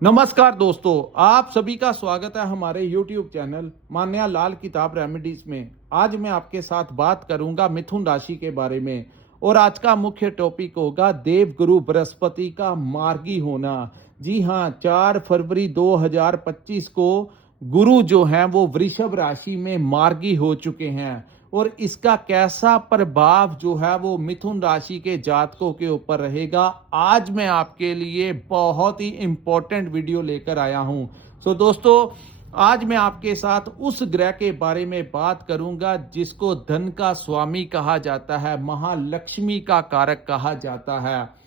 नमस्कार दोस्तों, आप सभी का स्वागत है हमारे YouTube चैनल मान्या लाल किताब रेमेडीज में। आज मैं आपके साथ बात करूंगा मिथुन राशि के बारे में और आज का मुख्य टॉपिक होगा देवगुरु बृहस्पति का मार्गी होना। जी हाँ, 4 फरवरी 2025 को गुरु जो हैं वो वृषभ राशि में मार्गी हो चुके हैं और इसका कैसा प्रभाव जो है वो मिथुन राशि के जातकों के ऊपर रहेगा, आज मैं आपके लिए बहुत ही इंपॉर्टेंट वीडियो लेकर आया हूं। दोस्तों, आज मैं आपके साथ उस ग्रह के बारे में बात करूंगा जिसको धन का स्वामी कहा जाता है, महालक्ष्मी का कारक कहा जाता है,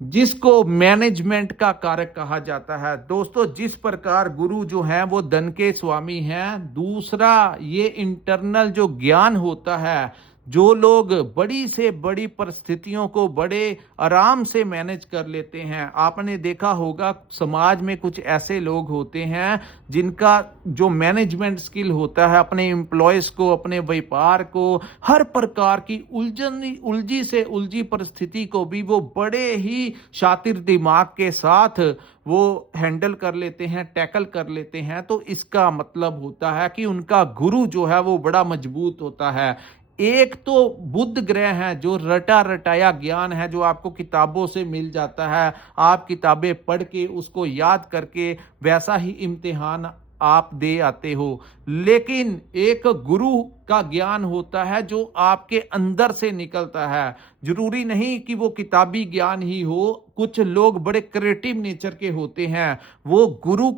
जिसको मैनेजमेंट का कारक कहा जाता है। दोस्तों, जिस प्रकार गुरु जो हैं वो धन के स्वामी हैं, दूसरा ये इंटरनल जो ज्ञान होता है, जो लोग बड़ी से बड़ी परिस्थितियों को बड़े आराम से मैनेज कर लेते हैं। आपने देखा होगा समाज में कुछ ऐसे लोग होते हैं जिनका जो मैनेजमेंट स्किल होता है, अपने एम्प्लॉयज़ को, अपने व्यापार को, हर प्रकार की उलझी से उलझी परिस्थिति को भी वो बड़े ही शातिर दिमाग के साथ वो हैंडल कर लेते हैं, टैकल कर लेते हैं। तो इसका मतलब होता है कि उनका गुरु जो है वो बड़ा मजबूत होता है। एक तो बुध ग्रह है जो रटा रटाया ज्ञान है, जो आपको किताबों से मिल जाता है, आप किताबें पढ़ के उसको याद करके वैसा ही इम्तिहान आप दे आते हो। लेकिन एक गुरु का ज्ञान होता है जो आपके अंदर से निकलता है। जरूरी नहीं कि वो किताबी ज्ञान ही हो, कुछ लोग बड़े क्रिएटिव नेचर के होते हैं, वो गुरु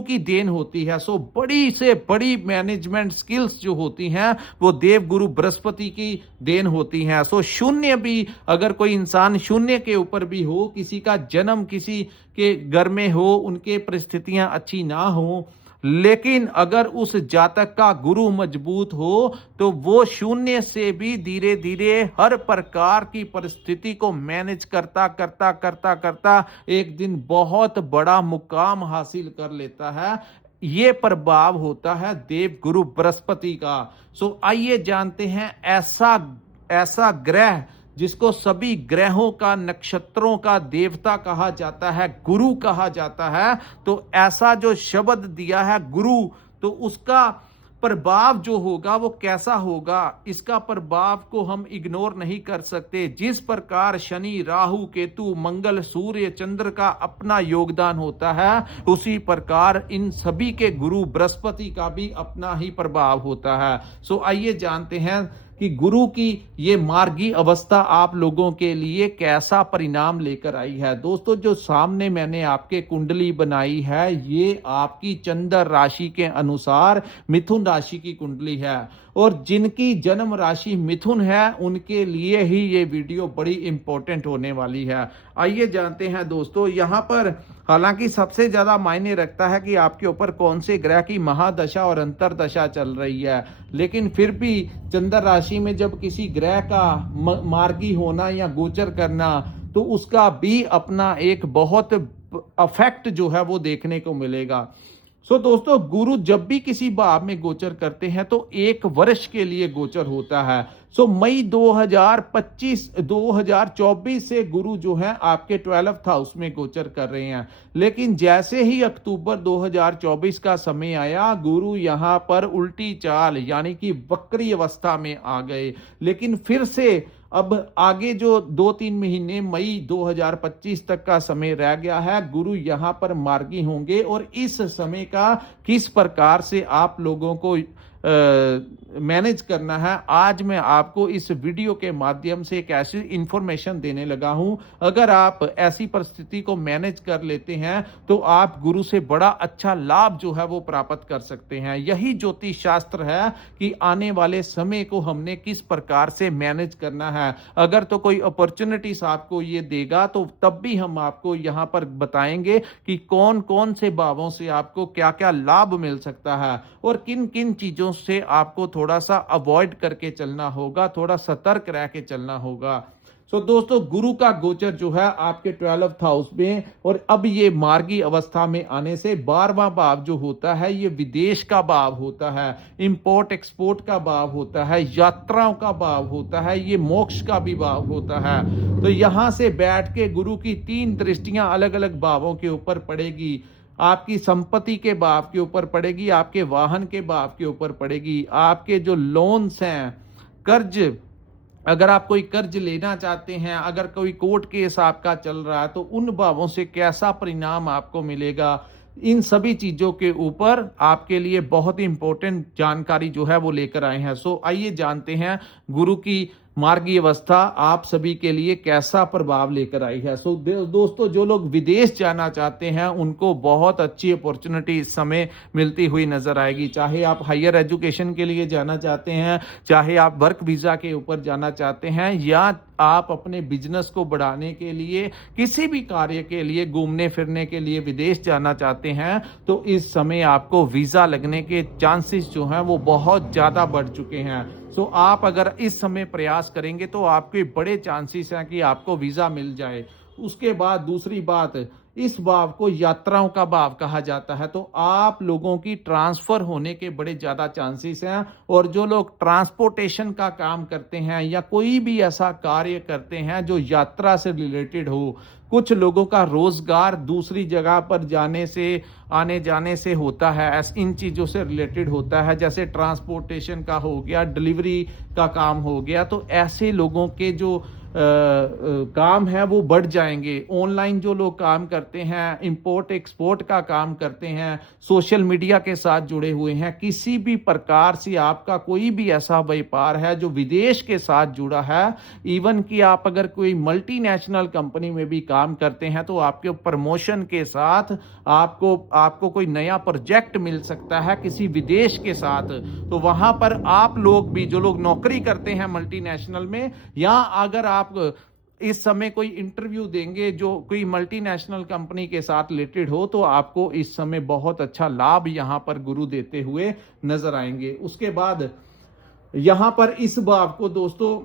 की देन होती है। बड़ी से बड़ी मैनेजमेंट स्किल्स जो होती हैं वो देव गुरु बृहस्पति की देन होती हैं। शून्य भी, अगर कोई इंसान शून्य के ऊपर भी हो, किसी का जन्म किसी के घर में हो, उनके परिस्थितियां अच्छी ना हो, लेकिन अगर उस जातक का गुरु मजबूत हो तो वो शून्य से भी धीरे धीरे हर प्रकार की परिस्थिति को मैनेज करता करता करता करता एक दिन बहुत बड़ा मुकाम हासिल कर लेता है। ये प्रभाव होता है देव गुरु बृहस्पति का। आइए जानते हैं ऐसा ऐसा ग्रह जिसको सभी ग्रहों का, नक्षत्रों का देवता कहा जाता है, गुरु कहा जाता है। तो ऐसा जो शब्द दिया है गुरु, तो उसका प्रभाव जो होगा वो कैसा होगा, इसका प्रभाव को हम इग्नोर नहीं कर सकते। जिस प्रकार शनि, राहु, केतु, मंगल, सूर्य, चंद्र का अपना योगदान होता है, उसी प्रकार इन सभी के गुरु बृहस्पति का भी अपना ही प्रभाव होता है। आइए जानते हैं कि गुरु की ये मार्गी अवस्था आप लोगों के लिए कैसा परिणाम लेकर आई है। दोस्तों, जो सामने मैंने आपके कुंडली बनाई है, ये आपकी चंद्र राशि के अनुसार मिथुन राशि की कुंडली है और जिनकी जन्म राशि मिथुन है उनके लिए ही ये वीडियो बड़ी इंपॉर्टेंट होने वाली है। आइए जानते हैं दोस्तों, यहाँ पर हालांकि सबसे ज्यादा मायने रखता है कि आपके ऊपर कौन से ग्रह की महादशा और अंतरदशा चल रही है, लेकिन फिर भी चंद्र राशि में जब किसी ग्रह का मार्गी होना या गोचर करना, तो उसका भी अपना एक बहुत अफेक्ट जो है वो देखने को मिलेगा। दोस्तों, गुरु जब भी किसी भाव में गोचर करते हैं तो 1 वर्ष के लिए गोचर होता है। मई 2024 से गुरु जो है आपके 12th हाउस में गोचर कर रहे हैं, लेकिन जैसे ही अक्टूबर 2024 का समय आया, गुरु यहां पर उल्टी चाल यानी कि वक्री अवस्था में आ गए। लेकिन फिर से अब आगे जो 2-3 महीने मई 2025 तक का समय रह गया है, गुरु यहां पर मार्गी होंगे और इस समय का किस प्रकार से आप लोगों को मैनेज करना है, आज मैं आपको इस वीडियो के माध्यम से एक ऐसी इंफॉर्मेशन देने लगा हूं। अगर आप ऐसी परिस्थिति को मैनेज कर लेते हैं तो आप गुरु से बड़ा अच्छा लाभ जो है वो प्राप्त कर सकते हैं। यही ज्योतिष शास्त्र है कि आने वाले समय को हमने किस प्रकार से मैनेज करना है। अगर तो कोई अपॉर्चुनिटीज आपको ये देगा तो तब भी हम आपको यहाँ पर बताएंगे कि कौन कौन से भावों से आपको क्या क्या लाभ मिल सकता है और किन किन चीजों से आपको थोड़ा सा अवॉइड करके चलना होगा, थोड़ा सतर्क रह के चलना होगा। सो दोस्तों, गुरु का गोचर जो है आपके 12th हाउस में, और अब ये मार्गी अवस्था में आने से 12वां भाव जो होता है ये विदेश का भाव होता है, इंपोर्ट एक्सपोर्ट का भाव होता है, यात्राओं का भाव होता है, ये मोक्ष का भी भाव होता है। तो यहां से बैठ के गुरु की 3 दृष्टियां अलग अलग भावों के ऊपर पड़ेगी। आपकी संपत्ति के भाव के ऊपर पड़ेगी, आपके वाहन के भाव के ऊपर पड़ेगी, आपके जो लोन्स हैं, कर्ज, अगर आप कोई कर्ज लेना चाहते हैं, अगर कोई कोर्ट केस आपका चल रहा है, तो उन भावों से कैसा परिणाम आपको मिलेगा, इन सभी चीजों के ऊपर आपके लिए बहुत ही इंपॉर्टेंट जानकारी जो है वो लेकर आए हैं। सो आइए जानते हैं गुरु की मार्गी अवस्था आप सभी के लिए कैसा प्रभाव लेकर आई है। सो दोस्तों, जो लोग विदेश जाना चाहते हैं उनको बहुत अच्छी अपॉर्चुनिटी इस समय मिलती हुई नजर आएगी। चाहे आप हायर एजुकेशन के लिए जाना चाहते हैं, चाहे आप वर्क वीजा के ऊपर जाना चाहते हैं, या आप अपने बिजनेस को बढ़ाने के लिए, किसी भी कार्य के लिए, घूमने फिरने के लिए विदेश जाना चाहते हैं, तो इस समय आपको वीजा लगने के चांसेस जो हैं वो बहुत ज्यादा बढ़ चुके हैं। सो आप अगर इस समय प्रयास करेंगे तो आपके बड़े चांसेस हैं कि आपको वीजा मिल जाए। उसके बाद दूसरी बात, इस भाव को यात्राओं का भाव कहा जाता है, तो आप लोगों की ट्रांसफर होने के बड़े ज्यादा चांसेस हैं। और जो लोग ट्रांसपोर्टेशन का काम करते हैं या कोई भी ऐसा कार्य करते हैं जो यात्रा से रिलेटेड हो, कुछ लोगों का रोजगार दूसरी जगह पर जाने से, आने जाने से होता है, इन चीजों से रिलेटेड होता है, जैसे ट्रांसपोर्टेशन का हो गया, डिलीवरी का काम हो गया, तो ऐसे लोगों के जो काम है वो बढ़ जाएंगे। ऑनलाइन जो लोग काम करते हैं, इंपोर्ट एक्सपोर्ट का काम करते हैं, सोशल मीडिया के साथ जुड़े हुए हैं, किसी भी प्रकार से आपका कोई भी ऐसा व्यापार है जो विदेश के साथ जुड़ा है, इवन कि आप अगर कोई मल्टीनेशनल कंपनी में भी काम करते हैं, तो आपके प्रमोशन के साथ आपको कोई नया प्रोजेक्ट मिल सकता है किसी विदेश के साथ। तो वहां पर आप लोग भी, जो लोग नौकरी करते हैं मल्टीनेशनल में, या अगर आप इस समय कोई इंटरव्यू देंगे जो कोई मल्टीनेशनल कंपनी के साथ रिलेटेड हो, तो आपको इस समय बहुत अच्छा लाभ यहां पर गुरु देते हुए नजर आएंगे। उसके बाद यहां पर इस भाव को दोस्तों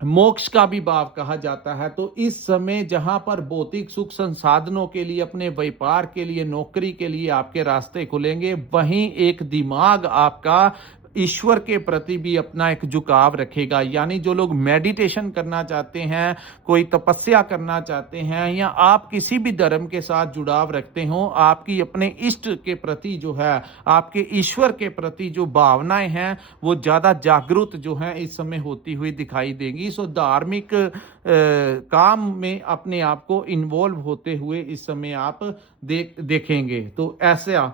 मोक्ष का भी भाव कहा जाता है। तो इस समय जहां पर भौतिक सुख संसाधनों के लिए, अपने व्यापार के लिए, नौकरी के लिए आपके रास्ते खुलेंगे, वहीं एक दिमाग आपका ईश्वर के प्रति भी अपना एक झुकाव रखेगा। यानी जो लोग मेडिटेशन करना चाहते हैं, कोई तपस्या करना चाहते हैं, या आप किसी भी धर्म के साथ जुड़ाव रखते हो, आपकी अपने इष्ट के प्रति जो है, आपके ईश्वर के प्रति जो भावनाएं हैं वो ज्यादा जागरूक जो हैं इस समय होती हुई दिखाई देंगी। सो धार्मिक काम में अपने आप को इन्वॉल्व होते हुए इस समय आप देखेंगे। तो ऐसा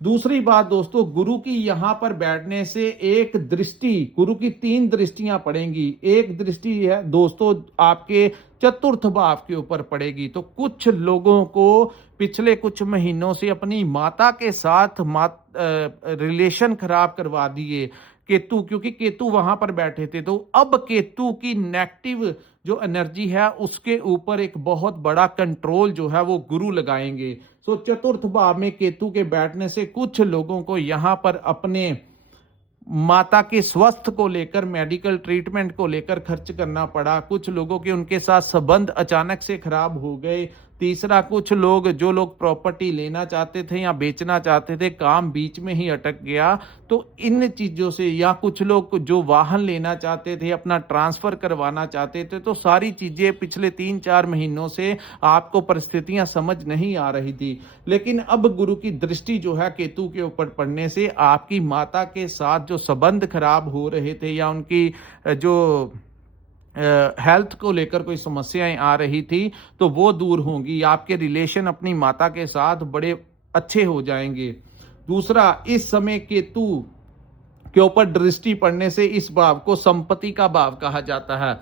दूसरी बात दोस्तों, गुरु की यहां पर बैठने से एक दृष्टि, गुरु की 3 दृष्टियां पड़ेंगी। एक दृष्टि है दोस्तों आपके 4th भाव के ऊपर पड़ेगी। तो कुछ लोगों को पिछले कुछ महीनों से अपनी माता के साथ रिलेशन खराब करवा दिए केतु, क्योंकि केतु वहां पर बैठे थे। तो अब केतु की नेगेटिव जो एनर्जी है उसके ऊपर एक बहुत बड़ा कंट्रोल जो है वो गुरु लगाएंगे। तो 4th भाव में केतु के बैठने से कुछ लोगों को यहां पर अपने माता के स्वास्थ्य को लेकर, मेडिकल ट्रीटमेंट को लेकर खर्च करना पड़ा। कुछ लोगों के उनके साथ संबंध अचानक से खराब हो गए। तीसरा, कुछ लोग, जो लोग प्रॉपर्टी लेना चाहते थे या बेचना चाहते थे, काम बीच में ही अटक गया। तो इन चीजों से, या कुछ लोग जो वाहन लेना चाहते थे, अपना ट्रांसफर करवाना चाहते थे, तो सारी चीजें पिछले 3-4 महीनों से आपको परिस्थितियां समझ नहीं आ रही थी। लेकिन अब गुरु की दृष्टि जो है केतु के ऊपर पड़ने से आपकी माता के साथ जो संबंध खराब हो रहे थे, या उनकी जो हेल्थ को लेकर कोई समस्याएं आ रही थी, तो वो दूर होंगी। आपके रिलेशन अपनी माता के साथ बड़े अच्छे हो जाएंगे। दूसरा, इस समय केतु के ऊपर दृष्टि पड़ने से इस भाव को संपत्ति का भाव कहा जाता है।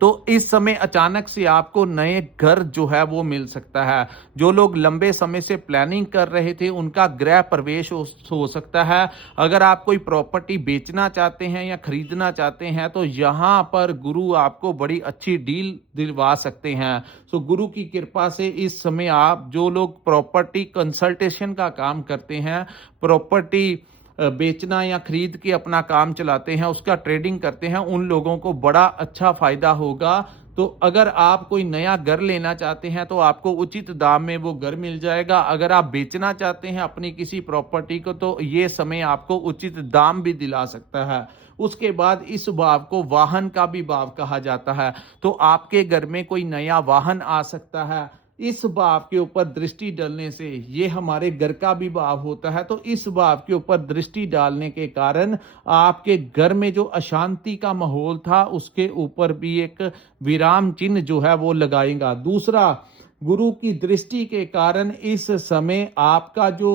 तो इस समय अचानक से आपको नए घर जो है वो मिल सकता है। जो लोग लंबे समय से प्लानिंग कर रहे थे उनका गृह प्रवेश हो सकता है। अगर आप कोई प्रॉपर्टी बेचना चाहते हैं या खरीदना चाहते हैं, तो यहाँ पर गुरु आपको बड़ी अच्छी डील दिलवा सकते हैं। तो गुरु की कृपा से इस समय आप, जो लोग प्रॉपर्टी कंसल्टेशन का काम करते हैं, प्रॉपर्टी बेचना या खरीद के अपना काम चलाते हैं, उसका ट्रेडिंग करते हैं, उन लोगों को बड़ा अच्छा फायदा होगा। तो अगर आप कोई नया घर लेना चाहते हैं तो आपको उचित दाम में वो घर मिल जाएगा। अगर आप बेचना चाहते हैं अपनी किसी प्रॉपर्टी को तो ये समय आपको उचित दाम भी दिला सकता है। उसके बाद इस भाव को वाहन का भी भाव कहा जाता है। तो आपके घर में कोई नया वाहन आ सकता है। इस भाव के ऊपर दृष्टि डालने से ये हमारे घर का भी भाव होता है। तो इस भाव के ऊपर दृष्टि डालने के कारण आपके घर में जो अशांति का माहौल था उसके ऊपर भी एक विराम चिन्ह जो है वो लगाएगा। दूसरा, गुरु की दृष्टि के कारण इस समय आपका जो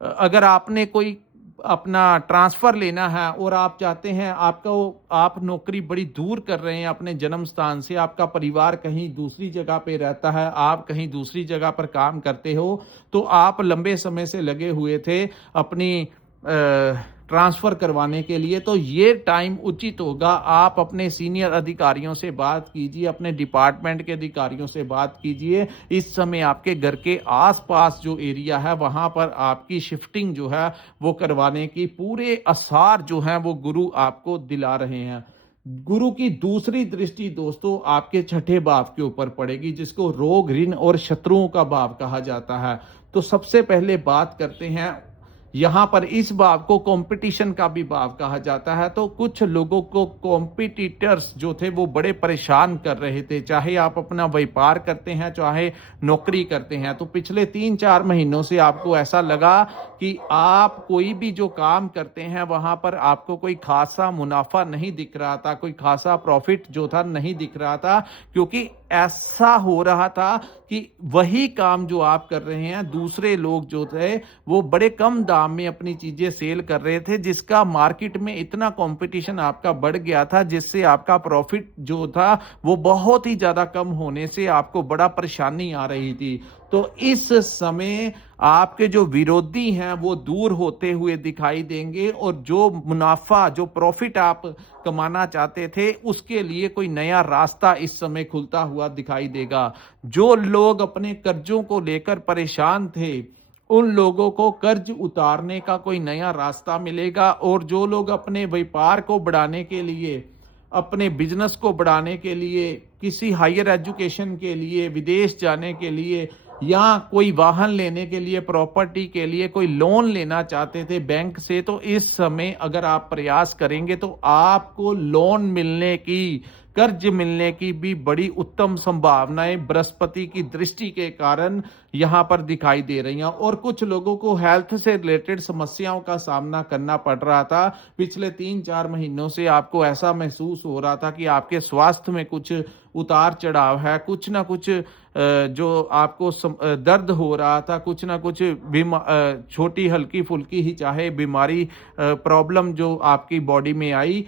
अगर आपने कोई अपना ट्रांसफ़र लेना है और आप चाहते हैं आप नौकरी बड़ी दूर कर रहे हैं अपने जन्म स्थान से, आपका परिवार कहीं दूसरी जगह पे रहता है, आप कहीं दूसरी जगह पर काम करते हो, तो आप लंबे समय से लगे हुए थे अपनी ट्रांसफ़र करवाने के लिए, तो ये टाइम उचित होगा। आप अपने सीनियर अधिकारियों से बात कीजिए, अपने डिपार्टमेंट के अधिकारियों से बात कीजिए। इस समय आपके घर के आसपास जो एरिया है वहाँ पर आपकी शिफ्टिंग जो है वो करवाने की पूरे आसार जो हैं वो गुरु आपको दिला रहे हैं। गुरु की दूसरी दृष्टि दोस्तों आपके छठे भाव के ऊपर पड़ेगी, जिसको रोग, ऋण और शत्रुओं का भाव कहा जाता है। तो सबसे पहले बात करते हैं, यहाँ पर इस भाव को कंपटीशन का भी भाव कहा जाता है। तो कुछ लोगों को कॉम्पिटिटर्स जो थे वो बड़े परेशान कर रहे थे, चाहे आप अपना व्यापार करते हैं चाहे नौकरी करते हैं। तो पिछले 3-4 महीनों से आपको ऐसा लगा कि आप कोई भी जो काम करते हैं वहां पर आपको कोई खासा मुनाफा नहीं दिख रहा था, कोई खासा प्रॉफिट जो था नहीं दिख रहा था, क्योंकि ऐसा हो रहा था कि वही काम जो आप कर रहे हैं दूसरे लोग जो थे वो बड़े कम दाम में अपनी चीजें सेल कर रहे थे, जिसका मार्केट में इतना कंपटीशन आपका बढ़ गया था जिससे आपका प्रॉफिट जो था वो बहुत ही ज्यादा कम होने से आपको बड़ा परेशानी आ रही थी। तो इस समय आपके जो विरोधी हैं वो दूर होते हुए दिखाई देंगे और जो मुनाफा, जो प्रॉफिट आप कमाना चाहते थे उसके लिए कोई नया रास्ता इस समय खुलता हुआ दिखाई देगा। जो लोग अपने कर्जों को लेकर परेशान थे उन लोगों को कर्ज उतारने का कोई नया रास्ता मिलेगा, और जो लोग अपने व्यापार को बढ़ाने के लिए, अपने बिजनेस को बढ़ाने के लिए, किसी हायर एजुकेशन के लिए, विदेश जाने के लिए या कोई वाहन लेने के लिए, प्रॉपर्टी के लिए कोई लोन लेना चाहते थे बैंक से, तो इस समय अगर आप प्रयास करेंगे तो आपको लोन मिलने की, कर्ज मिलने की भी बड़ी उत्तम संभावनाएं बृहस्पति की दृष्टि के कारण यहां पर दिखाई दे रही हैं। और कुछ लोगों को हेल्थ से रिलेटेड समस्याओं का सामना करना पड़ रहा था। पिछले 3-4 महीनों से आपको ऐसा महसूस हो रहा था कि आपके स्वास्थ्य में कुछ उतार चढ़ाव है, कुछ ना कुछ जो आपको दर्द हो रहा था, कुछ ना कुछ छोटी हल्की फुल्की ही चाहे बीमारी, प्रॉब्लम जो आपकी बॉडी में आई,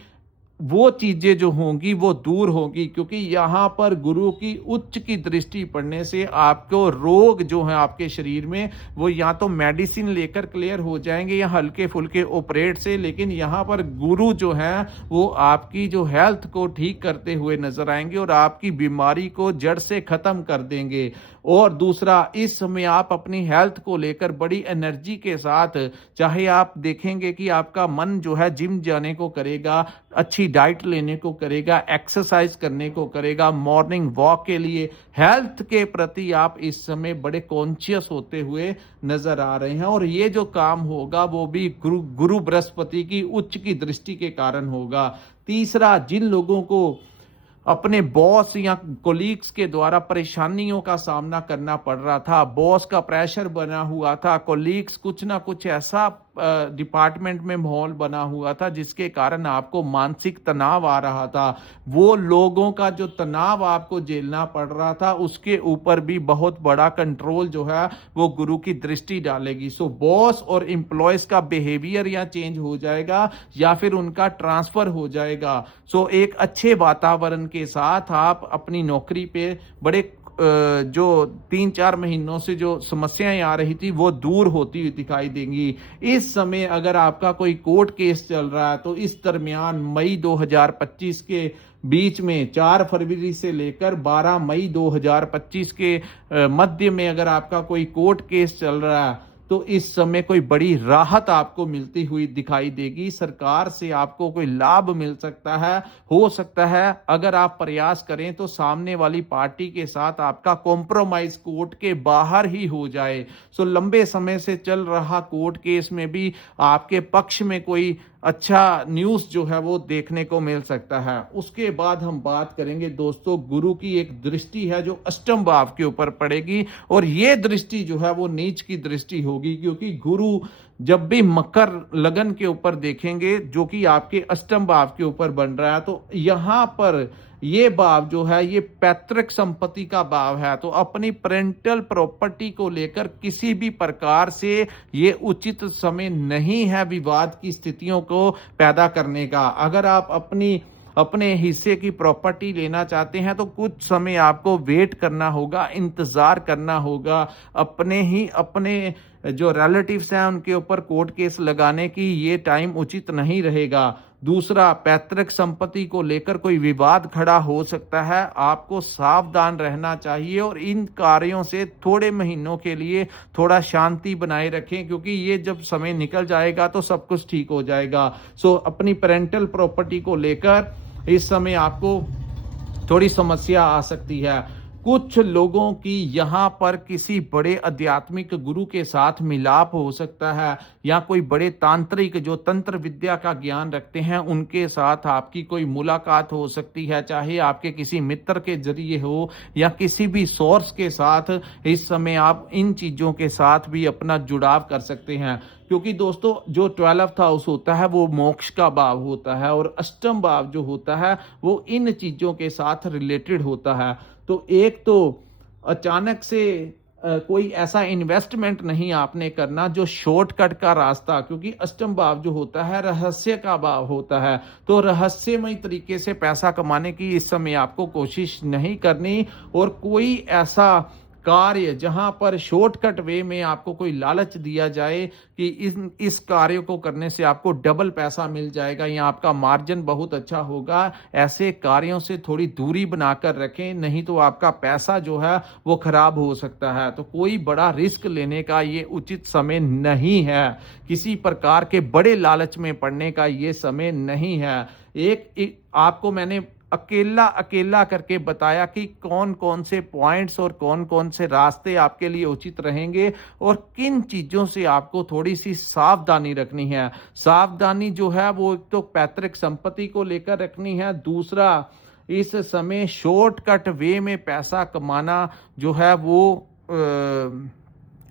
वो चीजें जो होंगी वो दूर होंगी, क्योंकि यहाँ पर गुरु की उच्च की दृष्टि पड़ने से आपको रोग जो है आपके शरीर में वो या तो मेडिसिन लेकर क्लियर हो जाएंगे या हल्के फुल्के ऑपरेट से, लेकिन यहाँ पर गुरु जो है वो आपकी जो हेल्थ को ठीक करते हुए नजर आएंगे और आपकी बीमारी को जड़ से खत्म कर देंगे। और दूसरा, इस समय आप अपनी हेल्थ को लेकर बड़ी एनर्जी के साथ, चाहे आप देखेंगे कि आपका मन जो है जिम जाने को करेगा, अच्छी डाइट लेने को करेगा, एक्सरसाइज करने को करेगा, मॉर्निंग वॉक के लिए, हेल्थ के प्रति आप इस समय बड़े कॉन्शियस होते हुए नजर आ रहे हैं। और ये जो काम होगा वो भी गुरु बृहस्पति की उच्च की दृष्टि के कारण होगा। तीसरा, जिन लोगों को अपने बॉस या कोलीग्स के द्वारा परेशानियों का सामना करना पड़ रहा था, बॉस का प्रेशर बना हुआ था, कोलीग्स कुछ ना कुछ ऐसा डिपार्टमेंट में माहौल बना हुआ था जिसके कारण आपको मानसिक तनाव आ रहा था, वो लोगों का जो तनाव आपको झेलना पड़ रहा था उसके ऊपर भी बहुत बड़ा कंट्रोल जो है वो गुरु की दृष्टि डालेगी। सो बॉस और एम्प्लॉयज का बिहेवियर या चेंज हो जाएगा या फिर उनका ट्रांसफर हो जाएगा। सो एक अच्छे वातावरण के साथ आप अपनी नौकरी पे बड़े जो 3-4 महीनों से जो समस्याएं आ रही थी वो दूर होती हुई दिखाई देंगी। इस समय अगर आपका कोई कोर्ट केस चल रहा है तो इस दरमियान मई 2025 के बीच में 4 फरवरी से लेकर 12 मई 2025 के मध्य में अगर आपका कोई कोर्ट केस चल रहा है तो इस समय कोई बड़ी राहत आपको मिलती हुई दिखाई देगी। सरकार से आपको कोई लाभ मिल सकता है। हो सकता है अगर आप प्रयास करें तो सामने वाली पार्टी के साथ आपका कॉम्प्रोमाइज कोर्ट के बाहर ही हो जाए। सो लंबे समय से चल रहा कोर्ट केस में भी आपके पक्ष में कोई अच्छा न्यूज़ जो है वो देखने को मिल सकता है। उसके बाद हम बात करेंगे दोस्तों, गुरु की एक दृष्टि है जो अष्टम भाव के ऊपर पड़ेगी, और ये दृष्टि जो है वो नीच की दृष्टि होगी, क्योंकि गुरु जब भी मकर लगन के ऊपर देखेंगे जो कि आपके अष्टम भाव के ऊपर बन रहा है, तो यहां पर ये भाव जो है ये पैतृक संपत्ति का भाव है। तो अपनी पेरेंटल प्रॉपर्टी को लेकर किसी भी प्रकार से ये उचित समय नहीं है विवाद की स्थितियों को पैदा करने का। अगर आप अपने हिस्से की प्रॉपर्टी लेना चाहते हैं तो कुछ समय आपको वेट करना होगा, इंतजार करना होगा। अपने जो रिलेटिव्स हैं उनके ऊपर कोर्ट केस लगाने की ये टाइम उचित नहीं रहेगा। दूसरा, पैतृक संपत्ति को लेकर कोई विवाद खड़ा हो सकता है। आपको सावधान रहना चाहिए और इन कार्यों से थोड़े महीनों के लिए थोड़ा शांति बनाए रखें, क्योंकि ये जब समय निकल जाएगा तो सब कुछ ठीक हो जाएगा। सो अपनी पेरेंटल प्रॉपर्टी को लेकर इस समय आपको थोड़ी समस्या आ सकती है। कुछ लोगों की यहाँ पर किसी बड़े आध्यात्मिक गुरु के साथ मिलाप हो सकता है, या कोई बड़े तांत्रिक जो तंत्र विद्या का ज्ञान रखते हैं उनके साथ आपकी कोई मुलाकात हो सकती है, चाहे आपके किसी मित्र के जरिए हो या किसी भी सोर्स के साथ। इस समय आप इन चीज़ों के साथ भी अपना जुड़ाव कर सकते हैं, क्योंकि दोस्तों जो 12th हाउस होता है वो मोक्ष का भाव होता है, और अष्टम भाव जो होता है वो इन चीज़ों के साथ रिलेटेड होता है। तो एक तो अचानक से कोई ऐसा इन्वेस्टमेंट नहीं आपने करना जो शॉर्टकट का रास्ता, क्योंकि अष्टम भाव जो होता है रहस्य का भाव होता है, तो रहस्यमय तरीके से पैसा कमाने की इस समय आपको कोशिश नहीं करनी। और कोई ऐसा कार्य जहां पर शॉर्टकट वे में आपको कोई लालच दिया जाए कि इस कार्य को करने से आपको डबल पैसा मिल जाएगा या आपका मार्जिन बहुत अच्छा होगा, ऐसे कार्यों से थोड़ी दूरी बनाकर रखें, नहीं तो आपका पैसा जो है वो खराब हो सकता है। तो कोई बड़ा रिस्क लेने का ये उचित समय नहीं है, किसी प्रकार के बड़े लालच में पड़ने का ये समय नहीं है। एक आपको मैंने अकेला करके बताया कि कौन कौन से पॉइंट्स और कौन कौन से रास्ते आपके लिए उचित रहेंगे और किन चीज़ों से आपको थोड़ी सी सावधानी रखनी है। सावधानी जो है वो एक तो पैतृक संपत्ति को लेकर रखनी है, दूसरा इस समय शॉर्टकट वे में पैसा कमाना जो है वो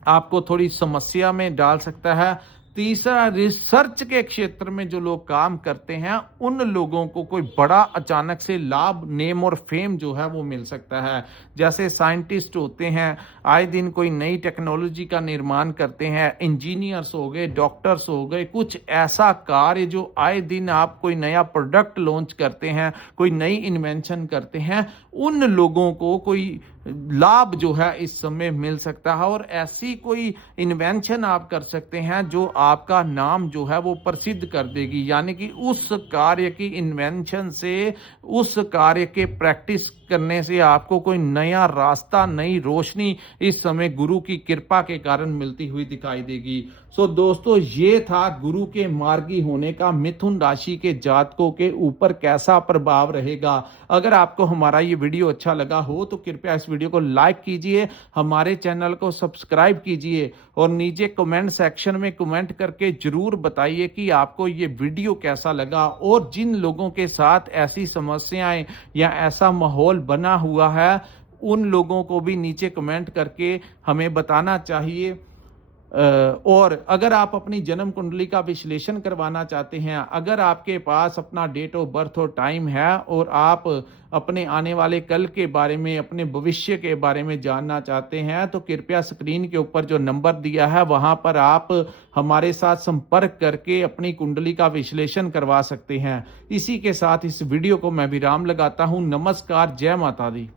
आपको थोड़ी समस्या में डाल सकता है। तीसरा, रिसर्च के क्षेत्र में जो लोग काम करते हैं उन लोगों को कोई बड़ा अचानक से लाभ, नेम और फेम जो है वो मिल सकता है। जैसे साइंटिस्ट होते हैं, आए दिन कोई नई टेक्नोलॉजी का निर्माण करते हैं, इंजीनियर्स हो गए, डॉक्टर्स हो गए, कुछ ऐसा कार्य जो आए दिन आप कोई नया प्रोडक्ट लॉन्च करते हैं, कोई नई इन्वेंशन करते हैं, उन लोगों को कोई लाभ जो है इस समय मिल सकता है। और ऐसी कोई इन्वेंशन आप कर सकते हैं जो आपका नाम जो है वो प्रसिद्ध कर देगी, यानी कि उस कार्य की इन्वेंशन से, उस कार्य के प्रैक्टिस करने से आपको कोई नया रास्ता, नई रोशनी इस समय गुरु की कृपा के कारण मिलती हुई दिखाई देगी। सो दोस्तों, ये था गुरु के मार्गी होने का मिथुन राशि के जातकों के ऊपर कैसा प्रभाव रहेगा। अगर आपको हमारा ये वीडियो अच्छा लगा हो तो कृपया इस वीडियो को लाइक कीजिए, हमारे चैनल को सब्सक्राइब कीजिए और नीचे कमेंट सेक्शन में कमेंट करके जरूर बताइए कि आपको ये वीडियो कैसा लगा। और जिन लोगों के साथ ऐसी समस्याएं या ऐसा माहौल बना हुआ है उन लोगों को भी नीचे कमेंट करके हमें बताना चाहिए। और अगर आप अपनी जन्म कुंडली का विश्लेषण करवाना चाहते हैं, अगर आपके पास अपना डेट ऑफ बर्थ और टाइम है और आप अपने आने वाले कल के बारे में, अपने भविष्य के बारे में जानना चाहते हैं, तो कृपया स्क्रीन के ऊपर जो नंबर दिया है वहां पर आप हमारे साथ संपर्क करके अपनी कुंडली का विश्लेषण करवा सकते हैं। इसी के साथ इस वीडियो को मैं विराम लगाता हूं। नमस्कार, जय माता दी।